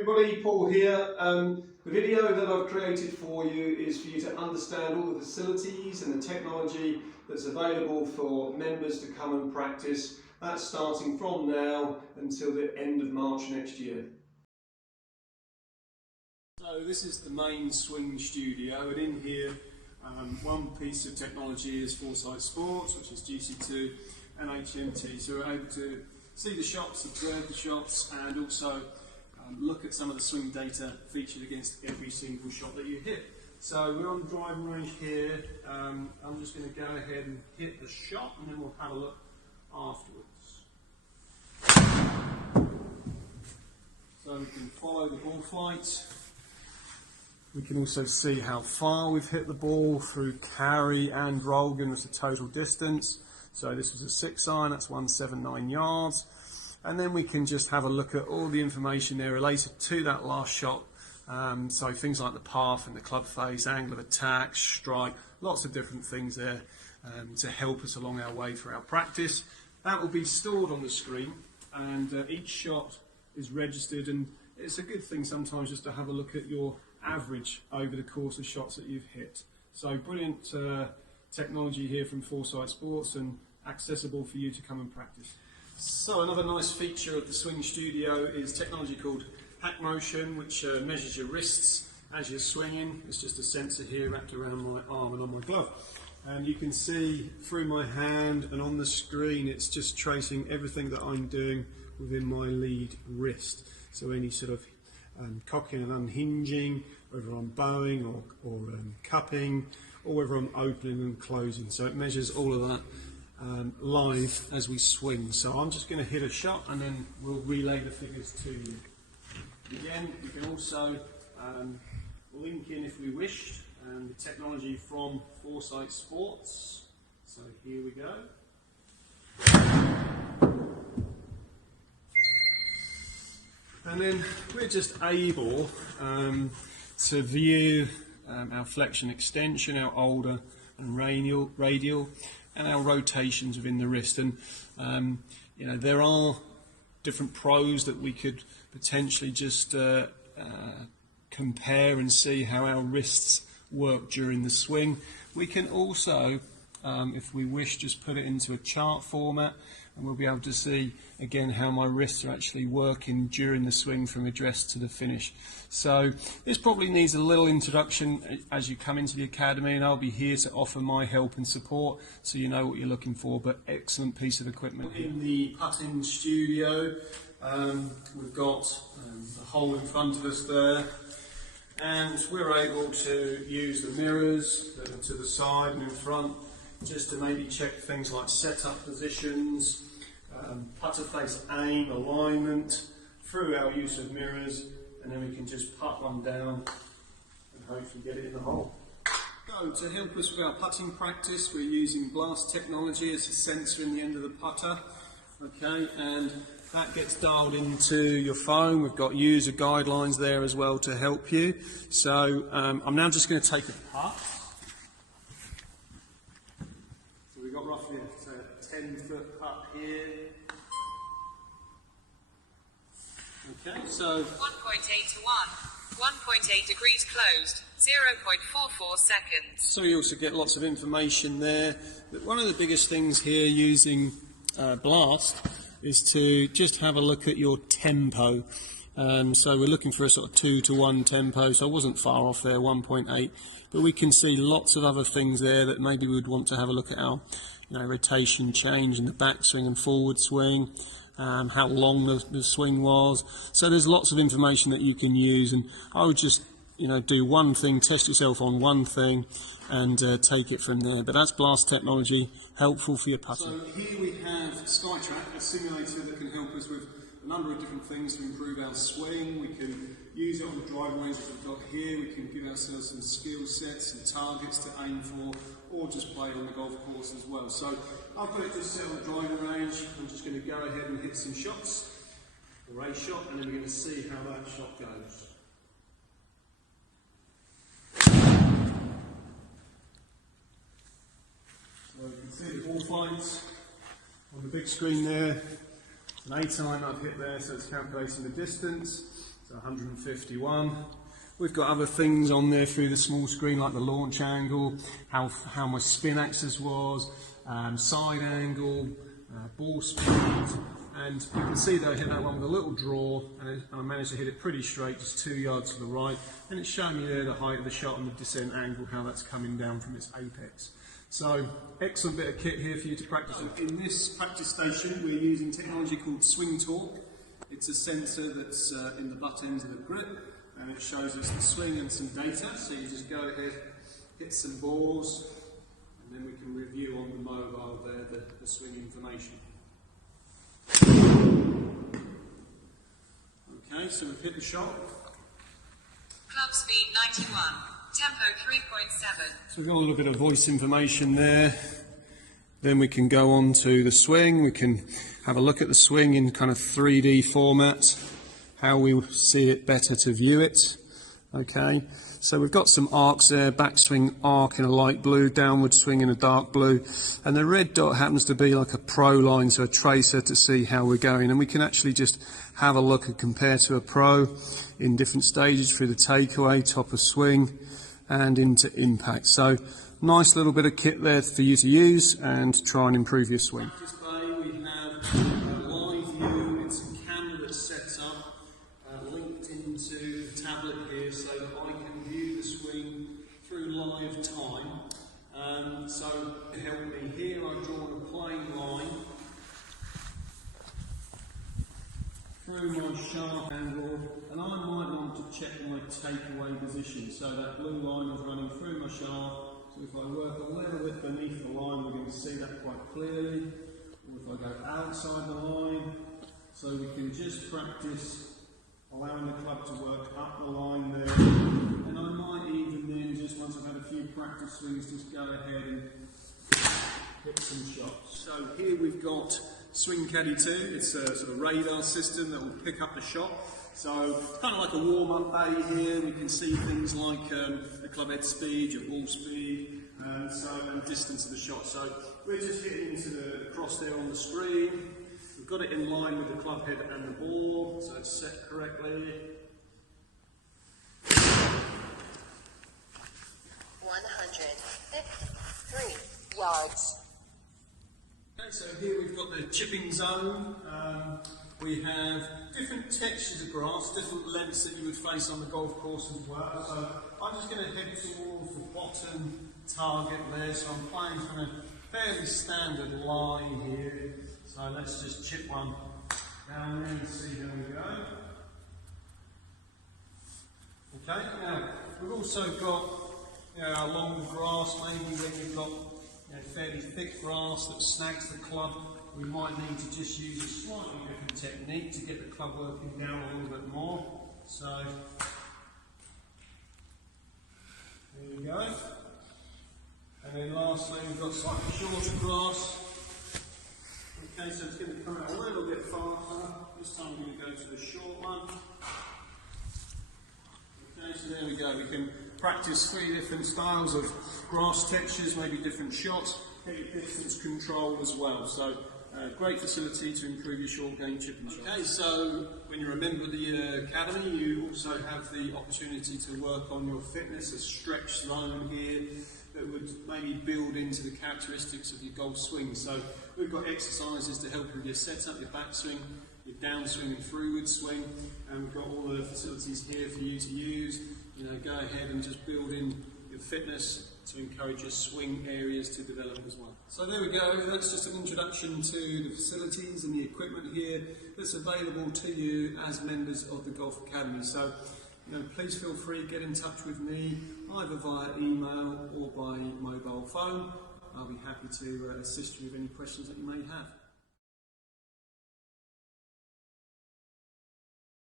Everybody, Paul here. The video that I've created for you is for you to understand all the facilities and the technology that's available for members to come and practice. That's starting from now until the end of March next year. So this is the main swing studio, and in here one piece of technology is Foresight Sports, which is GC2 and HMT. So we're able to see the shots, observe the shots, and also look at some of the swing data featured against every single shot that you hit. So we're on the driving range here. I'm just going to go ahead and hit the shot, and then we'll have a look afterwards. So we can follow the ball flight. We can also see how far we've hit the ball through carry and roll, giving us a total distance. So this was a 6-iron, that's 179 yards. And then we can just have a look at all the information there related to that last shot. So things like the path and the club face, angle of attack, strike, lots of different things there to help us along our way through our practice. That will be stored on the screen, and each shot is registered, and it's a good thing sometimes just to have a look at your average over the course of shots that you've hit. So brilliant technology here from Foresight Sports, and accessible for you to come and practice. So another nice feature of the Swing Studio is technology called Hack Motion, which measures your wrists as you're swinging. It's just a sensor here wrapped around my arm and on my glove. And you can see through my hand and on the screen, it's just tracing everything that I'm doing within my lead wrist. So any sort of cocking and unhinging, whether I'm bowing or cupping, or whether I'm opening and closing. So it measures all of that live as we swing. So I'm just going to hit a shot, and then we'll relay the figures to you. Again, you can also link in, if we wished, the technology from Foresight Sports. So here we go. And then we're just able to view our flexion extension, our ulnar and radial, and our rotations within the wrist. And you know, there are different pros that we could potentially just compare and see how our wrists work during the swing. We can also, if we wish, just put it into a chart format, and we'll be able to see again how my wrists are actually working during the swing from address to the finish. So this probably needs a little introduction as you come into the academy, and I'll be here to offer my help and support so you know what you're looking for. But excellent piece of equipment. In the putting studio, we've got the hole in front of us there, and we're able to use the mirrors that are to the side and in front just to maybe check things like setup positions, putter face aim, alignment, through our use of mirrors, and then we can just putt one down and hopefully get it in the hole. So to help us with our putting practice, we're using Blast technology as a sensor in the end of the putter. Okay, and that gets dialed into your phone. We've got user guidelines there as well to help you. So I'm now just going to take a putt. So we've got roughly a 10-foot putt here. Okay, so 1.8 to 1, 1.8 degrees closed, 0.44 seconds. So you also get lots of information there. But one of the biggest things here using Blast is to just have a look at your tempo. So we're looking for a sort of 2 to 1 tempo, so I wasn't far off there, 1.8. But we can see lots of other things there that maybe we'd want to have a look at our rotation change in the backswing and forward swing, how long the swing was. So there's lots of information that you can use, and I would just do one thing, test yourself on one thing, and take it from there. But that's Blast technology, helpful for your putting. So here we have SkyTrack, a simulator that can help us with a number of different things to improve our swing. We can use it on the driving range that we've got here. We can give ourselves some skill sets and targets to aim for, or just play on the golf course as well. So I've got it just set on the driving range. I'm just going to go ahead and hit some shots, or a shot, and then we're going to see how that shot goes. So you can see the ball flights on the big screen there. An 8-iron I've hit there, so it's calculating the distance. So 151. We've got other things on there through the small screen, like the launch angle, how my spin axis was, side angle, ball speed, and you can see that I hit that one with a little draw, and I managed to hit it pretty straight, just 2 yards to the right, and it's showing me there the height of the shot and the descent angle, how that's coming down from its apex. So, excellent bit of kit here for you to practice with. In this practice station, we're using technology called Swing Torque. It's a sensor that's in the butt ends of the grip, and it shows us the swing and some data. So you just go ahead, hit some balls, and then we can review on the mobile there the swing information. Okay, so we've hit the shot. Club speed 91. Tempo 3.7. So we've got a little bit of voice information there. Then we can go on to the swing. We can have a look at the swing in kind of 3D format, how we see it better to view it. Okay, so we've got some arcs there, backswing arc in a light blue, downward swing in a dark blue, and the red dot happens to be like a pro line, so a tracer to see how we're going, and we can actually just have a look and compare to a pro in different stages through the takeaway, top of swing, and into impact. So nice little bit of kit there for you to use and try and improve your swing. We have a live view and some camera set up linked into the tablet here so that I can view the swing through live time. So to help me here, I've drawn a plane line through my sharp angle, and I might want to check my takeaway position. So that blue line is running through my shaft. So if I work a little bit beneath the line, we're going to see that quite clearly. Or if I go outside the line, so we can just practice allowing the club to work up the line there. And I might even then, just once I've had a few practice swings, just go ahead and hit some shots. So here we've got Swing Caddy 2. It's a sort of radar system that will pick up the shot. So kind of like a warm-up bay here. We can see things like the club head speed, your ball speed, and distance of the shot. So we're just hitting into the cross there on the screen. We've got it in line with the club head and the ball, so it's set correctly. 153 yards. Okay, so here we've got the chipping zone. We have different textures of grass, different lengths that you would face on the golf course as well. So I'm just going to head towards the bottom target there. So I'm playing from a fairly standard line here. So let's just chip one down there and see how we go. Okay, now we've also got along the grass, maybe when you've got fairly thick grass that snags the club, we might need to just use a slightly different technique to get the club working down a little bit more. So, there we go. And then lastly, we've got slightly shorter grass. Okay, so it's going to come out a little bit faster. This time we're going to go to the short one. Okay, so there we go. We can practice 3 different styles of grass textures, maybe different shots, get your distance control as well. So, great facility to improve your short game chipping shots. Okay, so when you're a member of the academy, you also have the opportunity to work on your fitness, a stretch zone here that would maybe build into the characteristics of your golf swing. So we've got exercises to help with your setup, your backswing, your downswing and throughward swing, and we've got all the facilities here for you to use. Go ahead and just build in your fitness to encourage your swing areas to develop as well. So there we go, that's just an introduction to the facilities and the equipment here that's available to you as members of the Golf Academy. So please feel free to get in touch with me either via email or by mobile phone. I'll be happy to assist you with any questions that you may have.